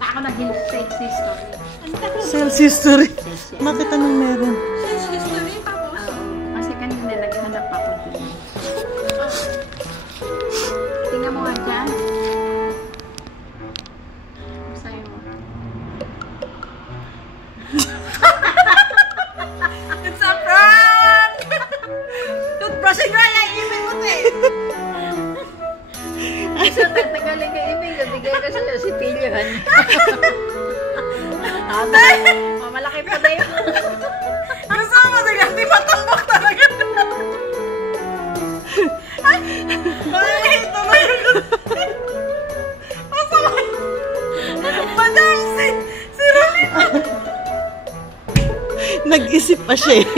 Ako nag-sales history. Sales history? Bakit anong meron? Sales history? Kasi kanina naghanap ako din. Tingnan mo nga dyan. Sa'yo mo. It's a prank! Toothbrushing ko yung email mo eh. So, tagtagalin ka ibig. Bigay ko sa'yo si Pilyohan. Malaki pa na yun. Gusto mo talaga, di matambak talaga. Ay, tuloy ko. Masama. Madam, si Rolina. Nag-isip pa siya eh.